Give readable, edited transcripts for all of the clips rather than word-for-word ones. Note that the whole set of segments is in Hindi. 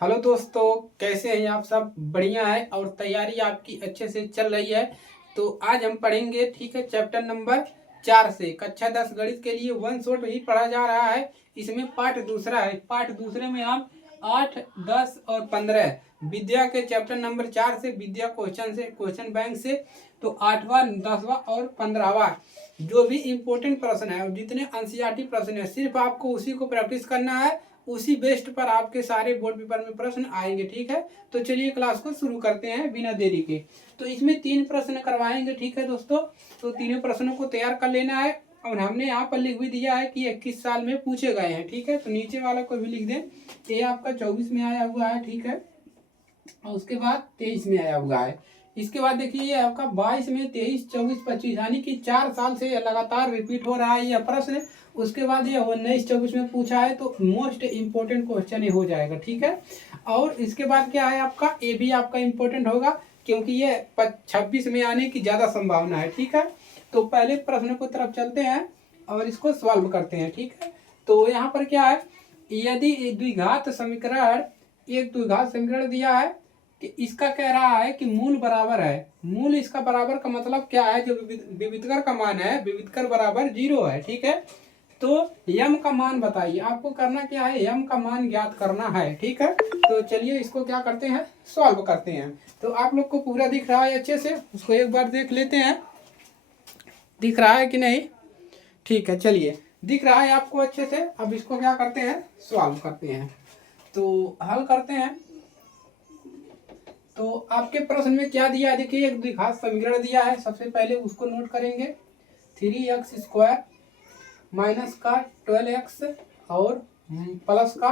हेलो दोस्तों, कैसे हैं आप सब? बढ़िया है और तैयारी आपकी अच्छे से चल रही है। तो आज हम पढ़ेंगे, ठीक है, चैप्टर नंबर 4 से कक्षा 10 गणित के लिए वन शॉट ही पढ़ा जा रहा है। इसमें पार्ट दूसरा है। पार्ट दूसरे में हम 8, 10 और 15 विद्या के चैप्टर नंबर 4 से, विद्या क्वेश्चन बैंक से, तो 8वां, 10वां और 15वां जो भी इम्पोर्टेंट प्रश्न है और जितने एनसीईआरटी प्रश्न है, सिर्फ आपको उसी को प्रैक्टिस करना है। उसी बेस्ट पर आपके सारे बोर्ड पेपर में प्रश्न आएंगे, ठीक है। तो चलिए क्लास को शुरू करते हैं बिना देरी के। तो इसमें 3 प्रश्न करवाएंगे, ठीक है दोस्तों। तो तीनों प्रश्नों को तैयार कर लेना है और हमने यहाँ पर लिख भी दिया है कि 21 साल में पूछे गए हैं, ठीक है। तो नीचे वाला को भी लिख दें। ये आपका 24 में आया हुआ है, ठीक है, और उसके बाद 23 में आया हुआ है। इसके बाद देखिए ये आपका 22 में, 23, 24, 25, यानी कि 4 साल से लगातार रिपीट हो रहा है यह प्रश्न। उसके बाद ये 19, 24 में पूछा है, तो मोस्ट इम्पोर्टेंट क्वेश्चन ये हो जाएगा, ठीक है। और इसके बाद क्या है आपका, ये भी आपका इम्पोर्टेंट होगा क्योंकि ये 26 में आने की ज़्यादा संभावना है, ठीक है। तो पहले प्रश्न को तरफ चलते हैं और इसको सॉल्व करते हैं, ठीक है। तो यहाँ पर क्या है, यदि द्विघात समीकरण, एक द्विघात समीकरण दिया है कि इसका कह रहा है कि मूल बराबर है। मूल इसका बराबर का मतलब क्या है, जो विविधकर का मान है, विविधकर बराबर 0 है, ठीक है। तो यम का मान बताइए, आपको करना क्या है, यम का मान ज्ञात करना है, ठीक है। तो चलिए इसको क्या करते हैं, सॉल्व करते हैं। तो आप लोग को पूरा दिख रहा है अच्छे से, उसको एक बार देख लेते हैं, दिख रहा है कि नहीं? ठीक है, चलिए दिख रहा है आपको अच्छे से। अब इसको क्या करते हैं, सॉल्व करते हैं। तो हल करते हैं। तो आपके प्रश्न में क्या दिया है, देखिए एक द्विघात समीकरण दिया है। सबसे पहले उसको नोट करेंगे, 3x² माइनस का 12x और प्लस का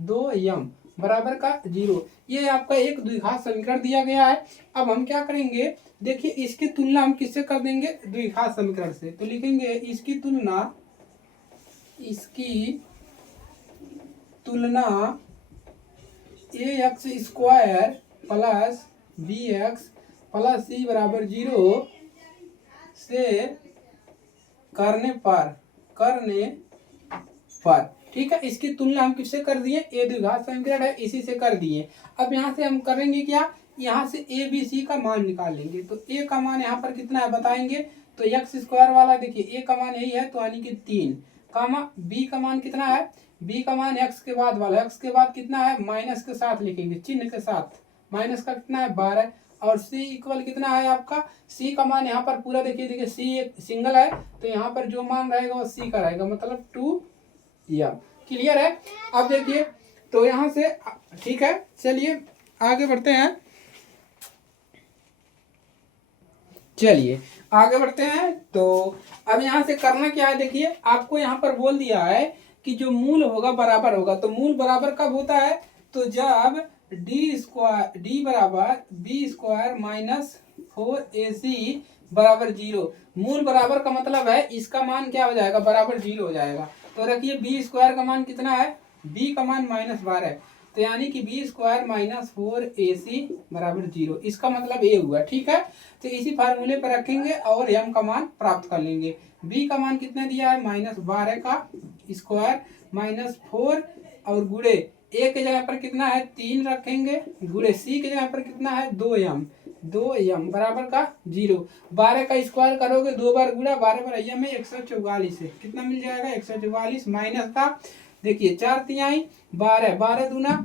2m बराबर का 0। ये आपका एक द्विघात समीकरण दिया गया है। अब हम क्या करेंगे, देखिए इसकी तुलना हम किससे कर देंगे, द्विघात समीकरण से। तो लिखेंगे इसकी तुलना ax² plus bx plus c बराबर 0 से करने पर, ठीक है। इसकी तुलना हम किससे कर दिए, ए द्विघात समीकरण है इसी से कर दिए। अब यहाँ से हम करेंगे क्या, यहाँ से ए बी सी का मान निकाल लेंगे। तो ए का मान यहाँ पर कितना है बताएंगे, तो x² वाला देखिए ए का मान यही है, तो यानी कि 3, कामा बी का मान कितना है, बी का मान x के बाद वाला, x के बाद कितना है, माइनस के साथ लिखेंगे, चिन्ह के साथ, माइनस का कितना है 12, और c इक्वल कितना है आपका, c का मान यहाँ पर पूरा देखिए c एक सिंगल है, तो यहाँ पर जो मान रहेगा वो c का रहेगा, मतलब 2m। क्लियर है? अब देखिए तो यहाँ से, ठीक है, चलिए आगे बढ़ते हैं। चलिए आगे बढ़ते हैं। तो अब यहाँ से करना क्या है, देखिए आपको यहाँ पर बोल दिया है कि जो मूल होगा बराबर होगा। तो मूल बराबर कब होता है, तो जब d बराबर b² माइनस 4ac बराबर 0। मूल बराबर का मतलब है इसका मान क्या हो जाएगा, बराबर 0 हो जाएगा। तो रखिए b² का मान कितना है, b का मान -12, तो यानी कि b² माइनस 4ac बराबर 0। इसका मतलब ये हुआ, ठीक है। तो इसी फार्मूले पर रखेंगे और m का मान प्राप्त कर लेंगे। b का मान कितना दिया है, -12 का स्क्वायर माइनस 4 और गुड़े a के जगह पर कितना है 3 रखेंगे, गुड़े c के जगह पर कितना है 2m बराबर का 0। 12 का स्क्वायर करोगे 2 बार गुड़ा, 12 बार m है 144 है, कितना मिल जाएगा 144 माइनस का, देखिए 4 तिहाई 12, 12 दूना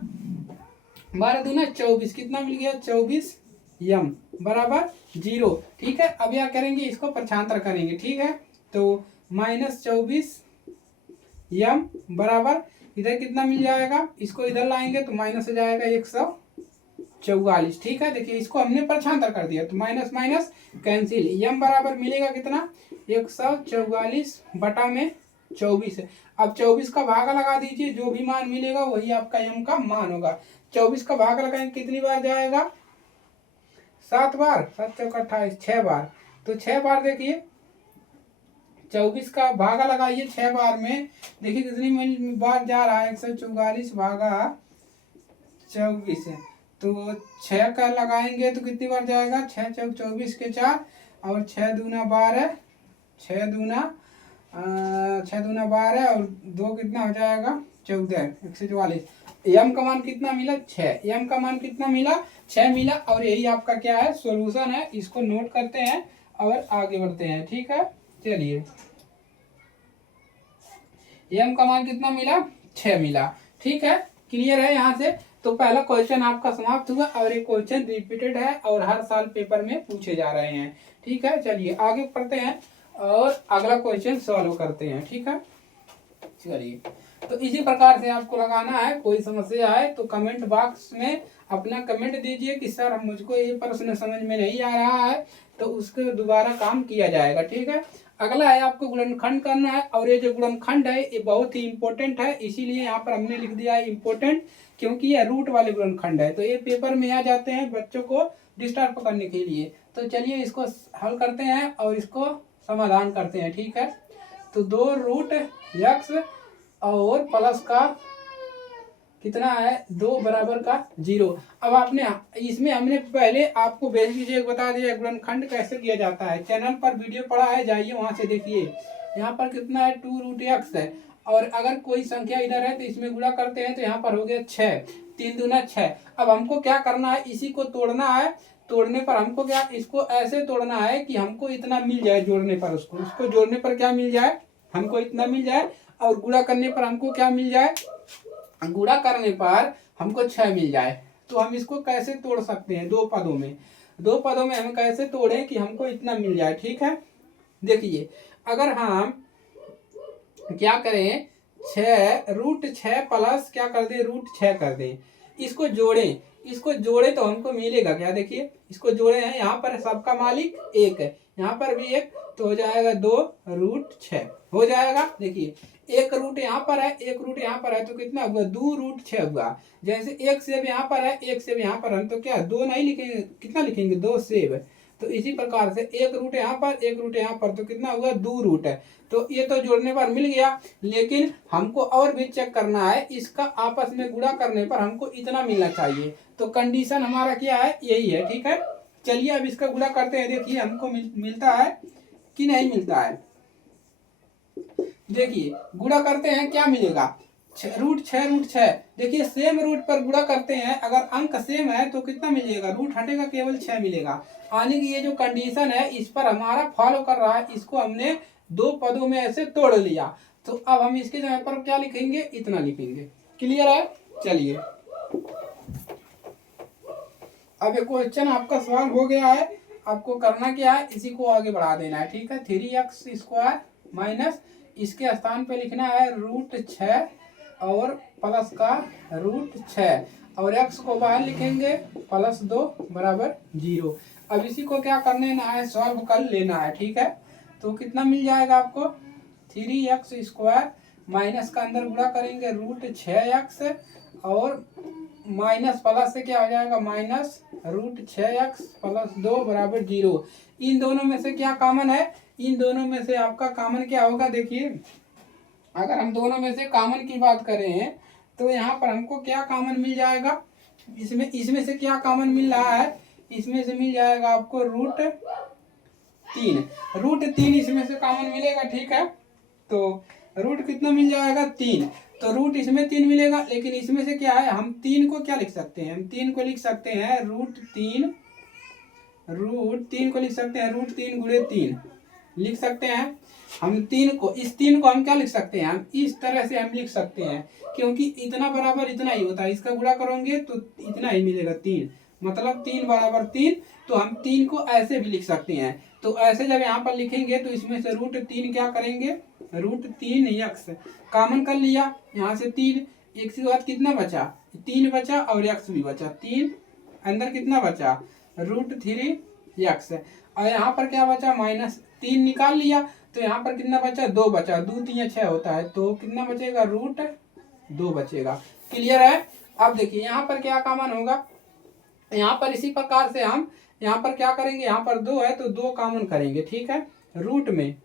24, कितना मिल गया 24m बराबर 0, ठीक है। अब क्या करेंगे, इसको प्रक्षांतर करेंगे, ठीक है। तो -24m बराबर इधर कितना मिल जाएगा, इसको इधर लाएंगे तो माइनस हो जाएगा 144, ठीक है। देखिए इसको हमने प्रक्षांतर कर दिया, तो माइनस माइनस कैंसिल, m बराबर मिलेगा कितना 144 बटा में 24 है। अब 24 का भागा लगा दीजिए, जो भी मान मिलेगा वही आपका m का मान होगा। 24 का भाग लगाएंगे कितनी बार जाएगा, 7 बार, 7 चौका 28, 6 बार। तो 6 बार देखिए 24 का भागा लगाइए 6 बार में, देखिए कितनी बार जा रहा है, 144 भागा 24 है। तो 6 का लगाएंगे तो कितनी बार जाएगा, 6 चौक 24 के 4 और 6 दूना 12, 6 दूना 12 और 2 कितना हो जाएगा 14, 144। m का मान कितना मिला 6, m का मान कितना मिला 6 मिला। और यही आपका क्या है सॉल्यूशन है, इसको नोट करते हैं और आगे बढ़ते हैं। ठीक है, चलिए m का मान कितना मिला 6 मिला। ठीक है, क्लियर है यहाँ से। तो पहला क्वेश्चन आपका समाप्त हुआ और ये क्वेश्चन रिपीटेड है और हर साल पेपर में पूछे जा रहे हैं। ठीक है, चलिए आगे पढ़ते हैं और अगला क्वेश्चन सॉल्व करते हैं। ठीक है, चलिए तो इसी प्रकार से आपको लगाना है। कोई समस्या है तो कमेंट बॉक्स में अपना कमेंट दीजिए कि सर मुझको ये प्रश्न समझ में नहीं आ रहा है, तो उसके दोबारा काम किया जाएगा। ठीक है, अगला है आपको गुणनखंड करना है और ये जो गुणनखंड है ये बहुत ही इंपॉर्टेंट है, इसीलिए यहाँ पर हमने लिख दिया है इम्पोर्टेंट, क्योंकि ये रूट वाले गुणनखंड है। तो ये पेपर में आ जाते हैं बच्चों को डिस्टर्ब करने के लिए। तो चलिए इसको हल करते हैं और इसको समाधान करते हैं। ठीक है, तो 2 रूट x और प्लस का कितना है 2 बराबर का 0। अब आपने इसमें हमने पहले आपको बेसिक चीज बता दिया गुणनखंड कैसे किया जाता है, चैनल पर वीडियो पड़ा है, जाइए वहां से देखिए। यहाँ पर कितना है 2 रूट x है और अगर कोई संख्या इधर है तो इसमें गुणा करते हैं तो यहाँ पर हो गया 6, 3 दूना 6। अब हमको क्या करना है, इसी को तोड़ना है। तोड़ने पर हमको क्या, इसको ऐसे तोड़ना है कि हमको इतना मिल जाए, जोड़ने पर उसको जोड़ने पर क्या मिल जाए, हमको इतना मिल जाए और गुणा करने पर हमको क्या मिल जाए, गुणा करने पर हमको 6 मिल जाए। तो हम इसको कैसे तोड़ सकते हैं, 2 पदों में, 2 पदों में हम कैसे तोड़ें कि हमको इतना मिल जाए। ठीक है, देखिए अगर हम क्या करें 6 रूट 6 प्लस क्या कर दें रूट 6 कर दें, इसको जोड़ें, इसको जोड़े तो हमको मिलेगा क्या, देखिए इसको जोड़े हैं, यहाँ पर सबका मालिक 1 है, यहाँ पर भी 1, तो हो जाएगा 2 रूट 6 हो जाएगा। देखिए 1 रूट यहाँ पर है, 1 रूट यहाँ पर है, तो कितना हुआ 2 रूट 6 हुआ। जैसे 1 सेब यहाँ पर है, 1 सेब यहाँ पर है, तो क्या 2 नहीं लिखेंगे, कितना लिखेंगे 2 सेब। तो इसी प्रकार से 1 रूट यहाँ पर, 1 रूट यहाँ पर, तो कितना हुआ 2 रूट है। तो ये तो जोड़ने पर मिल गया, लेकिन हमको और भी चेक करना है, इसका आपस में गुणा करने पर हमको इतना मिलना चाहिए। तो कंडीशन हमारा क्या है, यही है। ठीक है, चलिए अब इसका गुणा करते हैं, देखिए हमको मिलता है कि नहीं मिलता है। देखिए गुणा करते हैं, क्या मिलेगा रूट 6। देखिए सेम रूट पर गुणा करते हैं, अगर अंक सेम है तो कितना मिलेगा, रूट हटेगा केवल 6 मिलेगा। यानी कि ये जो कंडीशन है इस पर हमारा फॉलो कर रहा है, इसको हमने 2 पदों में ऐसे तोड़ लिया। तो अब हम इसके जगह पर क्या लिखेंगे, इतना लिखेंगे। क्लियर है, चलिए अब ये क्वेश्चन आपका सॉल्व हो गया है। आपको करना क्या है, इसी को आगे बढ़ा देना है। ठीक है, 3x² माइनस इसके स्थान पे लिखना है रूट 6 और प्लस का रूट 6 और x को बाहर लिखेंगे +2 बराबर 0। अब इसी को क्या करने है, सॉल्व कर लेना है। ठीक है, तो कितना मिल जाएगा आपको 3x² माइनस का अंदर गुणा करेंगे रूट 6x और माइनस प्लस से क्या हो जाएगा माइनस रूट 6x + 2 बराबर 0। इन दोनों में से क्या कॉमन है, इन दोनों में से आपका कॉमन क्या होगा, देखिए अगर हम दोनों में से कॉमन की बात करें तो यहाँ पर हमको क्या कॉमन मिल जाएगा, इसमें से क्या कॉमन मिल रहा है, इसमें से मिल जाएगा आपको रूट 3 इसमें से कॉमन मिलेगा। ठीक है, तो रूट कितना मिल जाएगा 3, तो रूट इसमें 3 मिलेगा, लेकिन इसमें से क्या है, हम 3 को क्या लिख सकते हैं, हम 3 को लिख सकते हैं रूट 3 को लिख सकते हैं रूट 3 गुणे 3 लिख सकते हैं हम। 3 को, इस 3 को हम क्या लिख सकते हैं, हम इस तरह से हम लिख सकते हैं, क्योंकि इतना बराबर इतना ही होता है, इसका गुणा करोगे तो इतना ही मिलेगा 3, मतलब 3 बराबर 3। तो हम 3 को ऐसे भी लिख सकते हैं। तो ऐसे जब यहाँ पर लिखेंगे तो इसमें से रूट 3 क्या करेंगे, रूट 3x कॉमन कर लिया, यहाँ से 3 x के बाद कितना बचा 3 बचा और x भी बचा, 3 अंदर कितना बचा रूट 3x और यहाँ पर क्या बचा -3 निकाल लिया, तो यहाँ पर कितना बचा 2 बचा, 2 3 6 होता है, तो कितना बचेगा रूट 2 बचेगा। क्लियर है। अब देखिए यहाँ पर क्या कॉमन होगा, यहाँ पर इसी प्रकार से हम यहाँ पर क्या करेंगे, यहाँ पर 2 है तो 2 कॉमन करेंगे। ठीक है, रूट में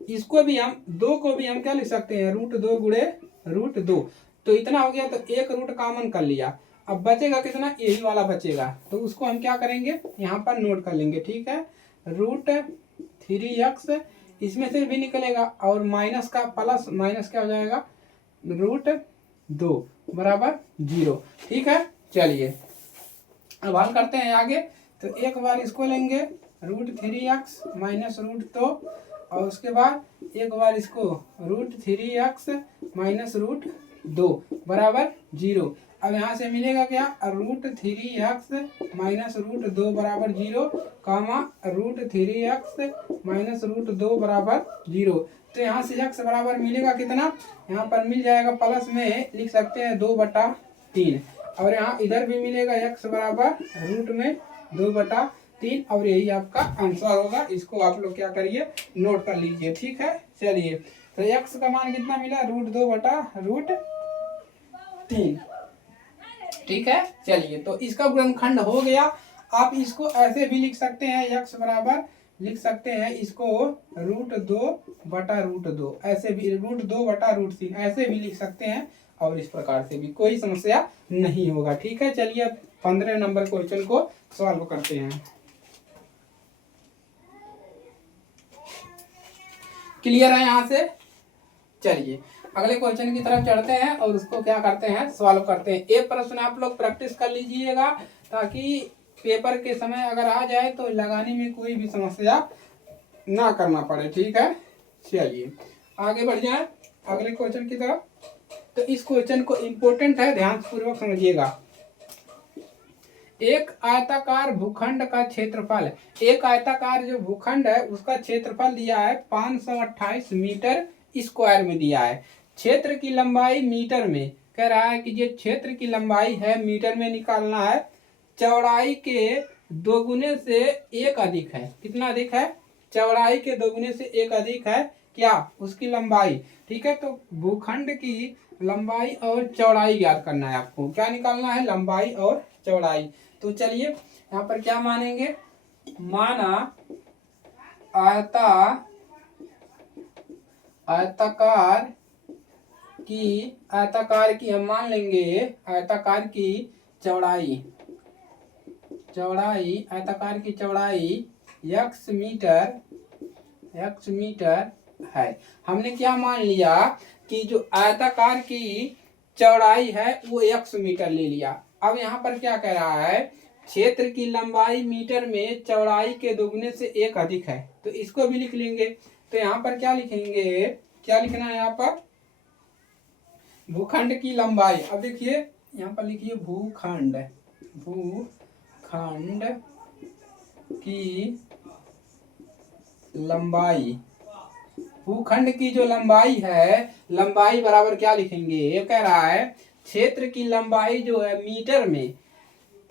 इसको भी हम 2 को भी हम क्या लिख सकते हैं रूट 2 गुणे रूट 2, तो इतना हो गया, तो 1 रूट कॉमन कर लिया। अब बचेगा कितना, यही वाला बचेगा, तो उसको हम क्या करेंगे यहाँ पर नोट कर लेंगे। ठीक है, रूट 3x इसमें से भी निकलेगा और माइनस का प्लस माइनस क्या हो जाएगा रूट 2 बराबर 0। ठीक है, चलिए अब हल करते हैं आगे। तो एक बार इसको लेंगे √3x माइनस √2 और उसके बाद एक बार इसको √3x माइनस √2 बराबर 0। अब यहाँ से मिलेगा क्या, √3x माइनस √2 बराबर 0 कामा √3x माइनस √2 बराबर 0। तो यहाँ से x बराबर मिलेगा कितना, यहाँ पर मिल जाएगा प्लस में लिख सकते हैं 2/3 और यहाँ इधर भी मिलेगा x बराबर रूट में 2/3 और यही आपका आंसर होगा। इसको आप लोग क्या करिए, नोट कर लीजिए। ठीक है, चलिए तो x का मान कितना मिला, √2/√3। ठीक है, चलिए तो इसका गुणनखंड हो गया। आप इसको ऐसे भी लिख सकते हैं, x बराबर लिख सकते हैं इसको √2/√2, ऐसे भी √2/√3 ऐसे भी लिख सकते हैं और इस प्रकार से भी कोई समस्या नहीं होगा। ठीक है, चलिए अब 15 नंबर क्वेश्चन को सॉल्व करते हैं। क्लियर है यहाँ से? चलिए अगले क्वेश्चन की तरफ चढ़ते हैं और उसको क्या करते हैं, सॉल्व करते हैं। एक प्रश्न आप लोग प्रैक्टिस कर लीजिएगा ताकि पेपर के समय अगर आ जाए तो लगाने में कोई भी समस्या ना करना पड़े। ठीक है, चलिए आगे बढ़ जाए अगले क्वेश्चन की तरफ। तो इस क्वेश्चन को इम्पोर्टेंट है, ध्यान पूर्वक समझिएगा। एक आयताकार भूखंड का क्षेत्रफल, एक आयताकार जो भूखंड है उसका क्षेत्रफल दिया है 528 मीटर स्क्वायर में दिया है। क्षेत्र की लंबाई मीटर में, कह रहा है कि ये क्षेत्र की लंबाई है मीटर में निकालना है, चौड़ाई के दोगुने से एक अधिक है। कितना अधिक है, चौड़ाई के दोगुने से एक अधिक है क्या, उसकी लंबाई। ठीक है, तो भूखंड की लंबाई और चौड़ाई ज्ञात करना है आपको। क्या निकालना है, लंबाई और चौड़ाई। तो चलिए यहाँ पर क्या मानेंगे, माना आयताकार की हम मान लेंगे आयताकार की चौड़ाई आयताकार की चौड़ाई x मीटर है। हमने क्या मान लिया कि जो आयताकार की चौड़ाई है वो x मीटर ले लिया। अब यहाँ पर क्या कह रहा है, क्षेत्र की लंबाई मीटर में चौड़ाई के दोगुने से एक अधिक है, तो इसको भी लिख लेंगे। तो यहाँ पर क्या लिखेंगे, क्या लिखना है यहाँ पर, भूखंड की लंबाई। अब देखिए यहाँ पर लिखिए भूखंड की लंबाई। भूखंड की जो लंबाई है, लंबाई बराबर क्या लिखेंगे, ये कह रहा है क्षेत्र की लंबाई जो है मीटर में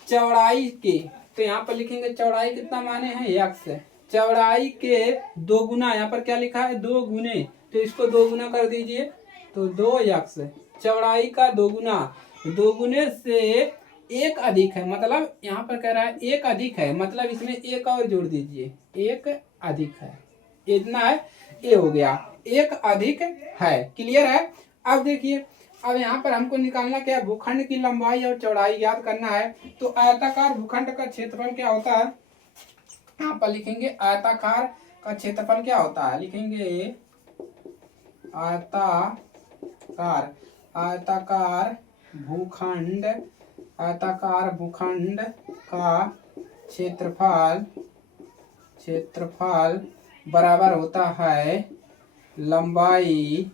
चौड़ाई के, तो यहाँ पर लिखेंगे चौड़ाई कितना माने हैं x, चौड़ाई के दो गुना, यहाँ पर क्या लिखा है 2 गुने, तो इसको 2 गुना कर दीजिए तो 2x, चौड़ाई का 2 गुना, 2 गुने से एक अधिक है, मतलब यहाँ पर कह रहा है एक अधिक है, मतलब इसमें एक और जोड़ दीजिए, एक अधिक है, इतना है, ये हो गया एक अधिक है। क्लियर है? अब देखिए अब यहाँ पर हमको निकालना क्या है, भूखंड की लंबाई और चौड़ाई याद करना है। तो आयताकार भूखंड का क्षेत्रफल क्या होता है, यहाँ पर लिखेंगे आयताकार का क्षेत्रफल क्या होता है, लिखेंगे आयताकार भूखंड का क्षेत्रफल बराबर होता है लंबाई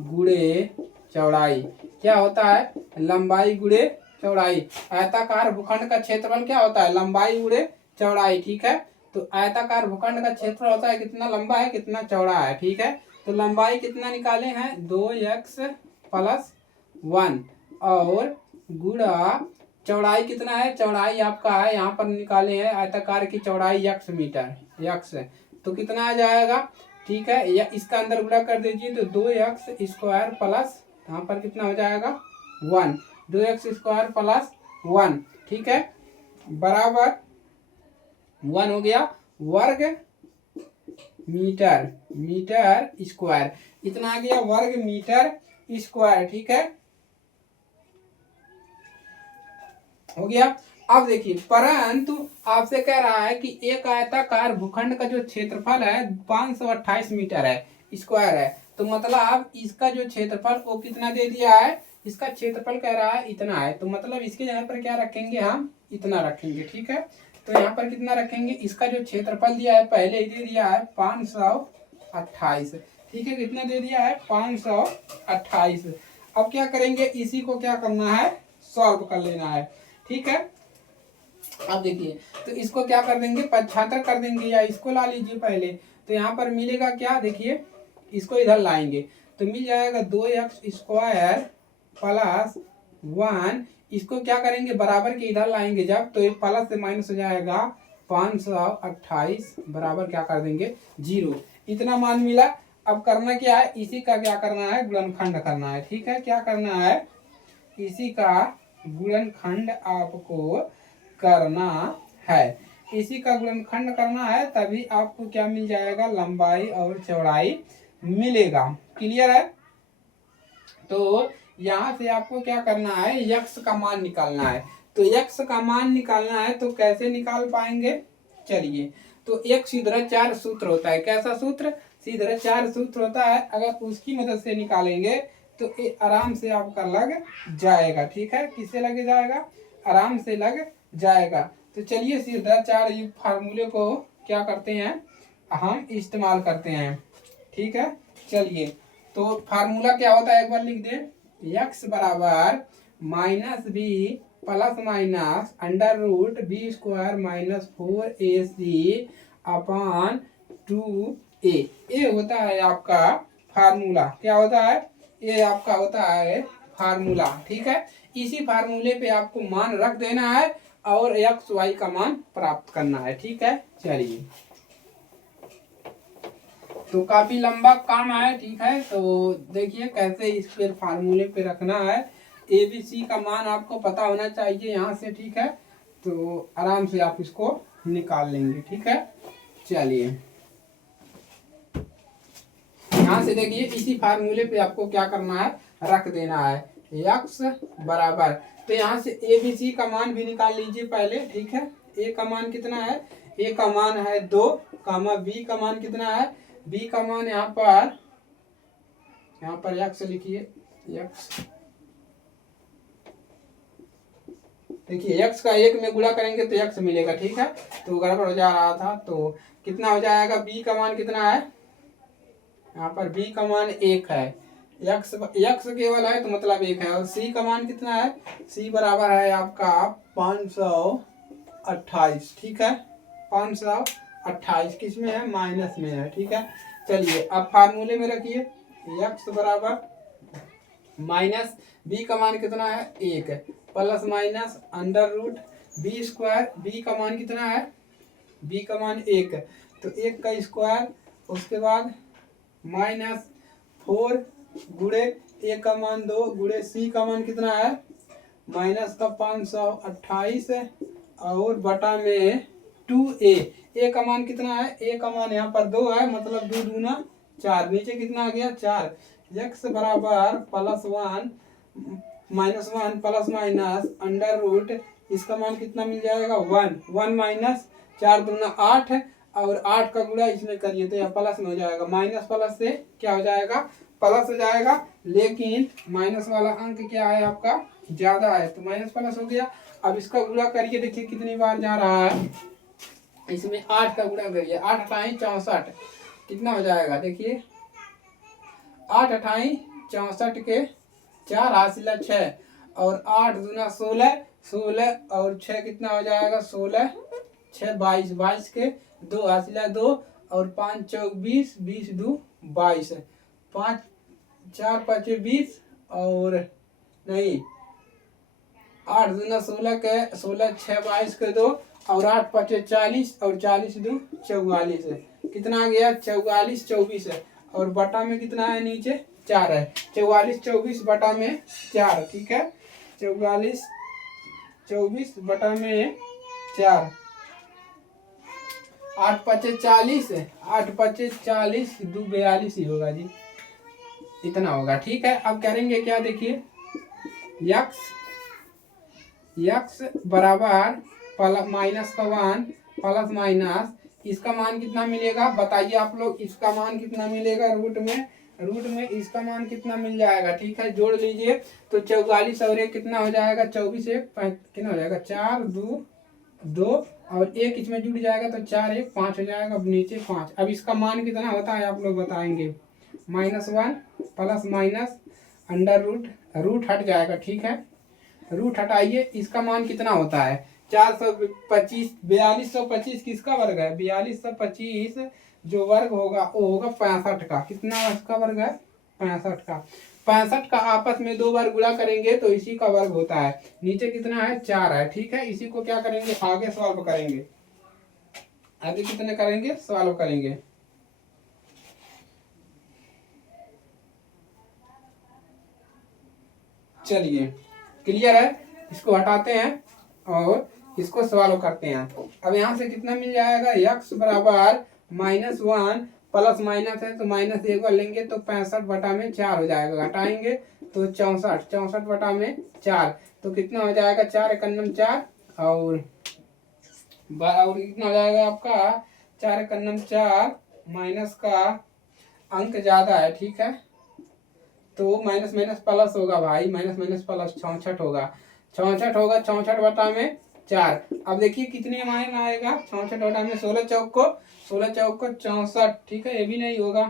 गुणे चौड़ाई। क्या होता है, लंबाई गुणे चौड़ाई। आयताकार भूखंड का क्षेत्रफल क्या होता है, लंबाई गुणे चौड़ाई। ठीक है, तो आयताकार भूखंड का क्षेत्रफल होता है कितना लंबा है कितना चौड़ा है। ठीक है, तो लंबाई कितना निकाले हैं 2x + 1 और गुणा चौड़ाई कितना है, चौड़ाई आपका है यहाँ पर निकाले हैं आयताकार की चौड़ाई x मीटर, x तो कितना आ जाएगा। ठीक है, या इसका अंदर गुणा कर दीजिए तो 2x स्क्वायर प्लस यहाँ पर कितना हो जाएगा 1, 2x स्क्वायर प्लस 1। ठीक है, बराबर 1 हो गया वर्ग मीटर स्क्वायर, इतना आ गया वर्ग मीटर स्क्वायर। ठीक है, हो गया। अब देखिए परंतु आपसे कह रहा है कि एक आयताकार भूखंड का जो क्षेत्रफल है 528 मीटर है स्क्वायर है, तो मतलब इसका जो क्षेत्रफल वो कितना दे दिया है, इसका क्षेत्रफल कह रहा है इतना है, तो मतलब इसके यहाँ पर क्या रखेंगे, हम इतना रखेंगे। ठीक है, तो यहाँ पर कितना रखेंगे, इसका जो क्षेत्रफल दिया है पहले ही दे दिया है 528। ठीक है, कितना दे दिया है 528। अब क्या करेंगे, इसी को क्या करना है, सॉल्व कर लेना है। ठीक है, अब देखिए, तो इसको क्या कर देंगे, 75 कर देंगे, या इसको ला लीजिए पहले। तो यहाँ पर मिलेगा क्या, देखिए इसको इधर लाएंगे तो मिल जाएगा 2x² प्लस 1। इसको क्या करेंगे, बराबर के इधर लाएंगे जब, तो ये प्लस से माइनस हो जाएगा 528 बराबर क्या कर देंगे 0। इतना मान मिला। अब करना क्या है, इसी का क्या करना है, गुणनखंड करना है। ठीक है, क्या करना है, इसी का गुणनखंड आपको करना है। इसी का गुणनखंड करना है, तभी आपको क्या मिल जाएगा, लंबाई और चौड़ाई मिलेगा। क्लियर है। तो यहाँ से आपको क्या करना है, यक्स का मान निकालना है। तो यक्स का मान निकालना है तो कैसे निकाल पाएंगे, चलिए। तो एक सीधा सूत्र होता है, कैसा सूत्र, सीधा सूत्र होता है। अगर उसकी मदद से निकालेंगे तो ये आराम से आपका लग जाएगा। ठीक है, किससे लग जाएगा, आराम से लग जाएगा। तो चलिए सीधा फार्मूले को क्या करते हैं, हम इस्तेमाल करते हैं। ठीक है, चलिए। तो फार्मूला क्या होता है, एक बार लिख दें, x बराबर -b plus minus √b² minus 4ac अपान 2a। ये होता है आपका फार्मूला। क्या होता है, ये आपका होता है फार्मूला। ठीक है, इसी फार्मूले पे आपको मान रख देना है और x y का मान प्राप्त करना है। ठीक है, चलिए। तो काफी लंबा काम है। ठीक है, तो देखिए कैसे इस पे फार्मूले पे रखना है। ABC का मान आपको पता होना चाहिए यहाँ से। ठीक है, तो आराम से आप इसको निकाल लेंगे। ठीक है, चलिए यहाँ से देखिए, इसी फार्मूले पे आपको क्या करना है, रख देना है x बराबर। तो यहाँ से ABC का मान भी निकाल लीजिए पहले। ठीक है, A का मान कितना है, A का मान है 2, B का मान कितना है, B का मान यहाँ पर x लिखिए, x देखिए, x का 1 में गुणा करेंगे तो x मिलेगा। ठीक है, तो गड़बड़ हो जा रहा था, तो कितना हो जाएगा, B का मान कितना है, यहाँ पर B का मान 1 है, x केवल है तो मतलब 1 है। और C का मान कितना है, C बराबर है आपका 528। ठीक है, 528 किस में है, माइनस में है। ठीक है, चलिए अब फार्मूले में रखिए, x बराबर माइनस b का मान कितना है 1 प्लस माइनस √b²। b का मान कितना है, b का मान 1, तो 1 का स्क्वायर, उसके बाद माइनस 4 गुणे a का मान 2 गुणे c का मान कितना है, माइनस का 528 और बटा में 2a। a का मान कितना है, a का मान यहाँ पर 2 है, मतलब 2 दूना 4, नीचे कितना आ गया 4। x बराबर +1 -1 प्लस माइनस √ इसका मान कितना मिल जाएगा 1 माइनस 4 दूना 8 और 8 का गुणा इसमें करिए तो यह प्लस में हो जाएगा। माइनस प्लस से क्या हो जाएगा, प्लस हो जाएगा, लेकिन माइनस वाला अंक क्या है आपका ज्यादा है तो माइनस प्लस हो गया। अब इसका गुणा करिए, देखिए कितनी बार जा रहा है, इसमें 8 का गुणा करिए, 8 अठाई 64 कितना हो जाएगा, देखिए 8 अठाई 64 के 4 हासिला 6 और 8 दूना 16, 16 और 6 कितना हो जाएगा 16, 6 22, 22 के 2 हासिला 2 और 5 चौक 20, 20 2 22, 5 4 5 20 और नहीं 8 दूना 16 के 16, 6 22 के 2 और 8 5 40 और 40 2 44, कितना आ गया 44 24 है और बटा में कितना है नीचे 4 है, 44 24 बटा में 4। ठीक है, 44 24 बटा में 4, 8 5 40, 8 5 40 2 42 ही होगा जी, इतना होगा। ठीक है, अब करेंगे क्या, देखिए x बराबर माइनस का 1 प्लस माइनस इसका मान कितना मिलेगा बताइए आप लोग, इसका मान कितना मिलेगा रूट में रूट में इसका मान कितना मिल जाएगा, ठीक है, जोड़ लीजिए। तो 44 और 1 कितना हो जाएगा, 24 1 कितना हो जाएगा, 4 2 2 और 1 इसमें जुड़ जाएगा तो 4 1 5 हो जाएगा। अब नीचे 5, अब इसका मान कितना होता है आप लोग बताएंगे। -1 plus minus under root, root हट जाएगा, ठीक है, रूट हटाइए। इसका मान कितना होता है 425, 4225 किसका वर्ग है, 4225 जो वर्ग होगा वो होगा 65 का। कितना इसका वर्ग है, 65 का। 65 का आपस में 2 बार गुणा करेंगे तो इसी का वर्ग होता है। नीचे कितना है, 4 है, ठीक है। इसी को क्या करेंगे, आगे सॉल्व करेंगे। आगे कितने करेंगे, सॉल्व करेंगे। चलिए क्लियर है, इसको हटाते हैं और इसको सॉल्व करते हैं। अब यहाँ से कितना मिल जाएगा, x बराबर -1 प्लस माइनस है तो -1 को लेंगे तो 65/4 हो जाएगा। घटाएंगे तो 64, 64/4 तो कितना हो जाएगा, 4 × 4 और कितना हो जाएगा आपका 4 × 4 माइनस का अंक ज्यादा है, ठीक है, तो माइनस माइनस प्लस होगा भाई, माइनस माइनस प्लस 66 होगा, 66 होगा, 64/4। अब देखिए कितने मान आएगा, 66/4 16 चौक को 64, ठीक है, ये भी नहीं होगा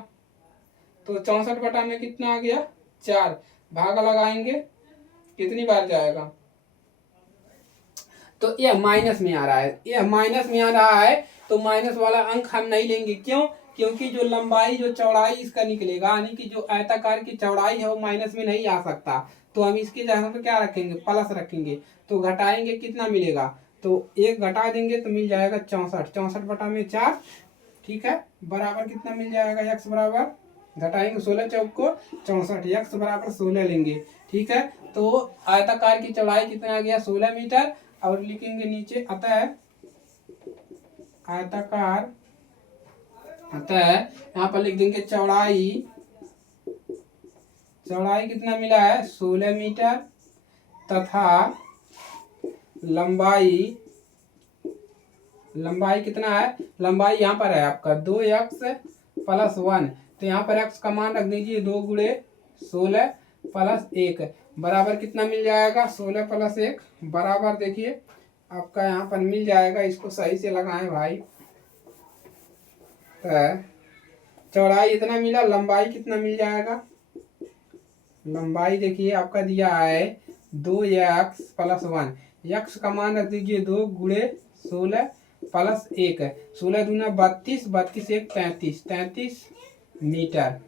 तो 64/में कितना आ गया, 4। भागा लगाएंगे कितनी बार जाएगा, तो यह माइनस में आ रहा है, यह माइनस में आ रहा है तो माइनस वाला अंक हम नहीं लेंगे। क्यों, क्योंकि जो लंबाई जो चौड़ाई इसका निकलेगा, यानी कि जो आयताकार की चौड़ाई है वो माइनस में नहीं आ सकता, तो हम इसके जगह पर क्या रखेंगे, प्लस रखेंगे। तो घटाएंगे कितना मिलेगा, तो 1 घटा देंगे तो मिल जाएगा 64, 64/4, ठीक है, बराबर कितना मिल जाएगा, x बराबर घटाएंगे 16 चौक को 64, x बराबर 16 लेंगे, ठीक है। तो आयताकार की चौड़ाई कितना आ गया, 16 मीटर। और लिखेंगे नीचे अतः आयताकार, अतः यहाँ पर लिख देंगे चौड़ाई कितना मिला है, 16 मीटर तथा लंबाई कितना है, लंबाई यहाँ पर है आपका 2x + 1, तो यहाँ पर x का मान रख दीजिए 2 × 16 + 1 बराबर कितना मिल जाएगा, 16 + 1 बराबर, देखिए आपका यहाँ पर मिल जाएगा। इसको सही से लगाएं भाई, तो चौड़ाई इतना मिला, लंबाई कितना मिल जाएगा, लंबाई देखिए आपका दिया है 2x + 1, x का मान रख दीजिए 2 × 16 + 1, 16 दूना 32, 32 1 33, 33 मीटर,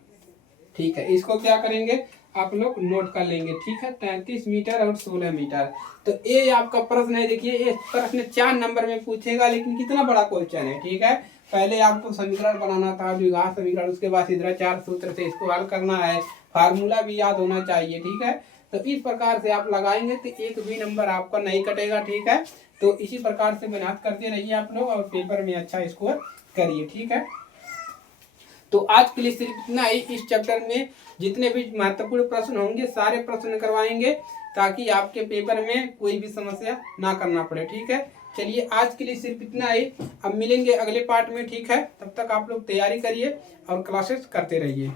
ठीक है। इसको क्या करेंगे आप लोग नोट कर लेंगे, ठीक है, 33 मीटर और 16 मीटर। तो ये आपका प्रश्न है, देखिए ये प्रश्न 4 नंबर में पूछेगा, लेकिन कितना बड़ा क्वेश्चन है, ठीक है। पहले आपको समीकरण बनाना था, द्विघात समीकरण, उसके बाद सिद्धाचार्य सूत्र से इसको हल करना है, फार्मूला भी याद होना चाहिए, ठीक है। तो इस प्रकार से आप लगाएंगे तो एक भी नंबर आपका नहीं कटेगा, ठीक है। तो इसी प्रकार से मेहनत करते रहिए आप लोग और पेपर में अच्छा स्कोर करिए, ठीक है। तो आज के लिए सिर्फ इतना ही। इस चैप्टर में जितने भी महत्वपूर्ण प्रश्न होंगे सारे प्रश्न करवाएंगे, ताकि आपके पेपर में कोई भी समस्या ना करना पड़े, ठीक है। चलिए आज के लिए सिर्फ इतना ही, अब मिलेंगे अगले पार्ट में, ठीक है। तब तक आप लोग तैयारी करिए और क्लासेस करते रहिए।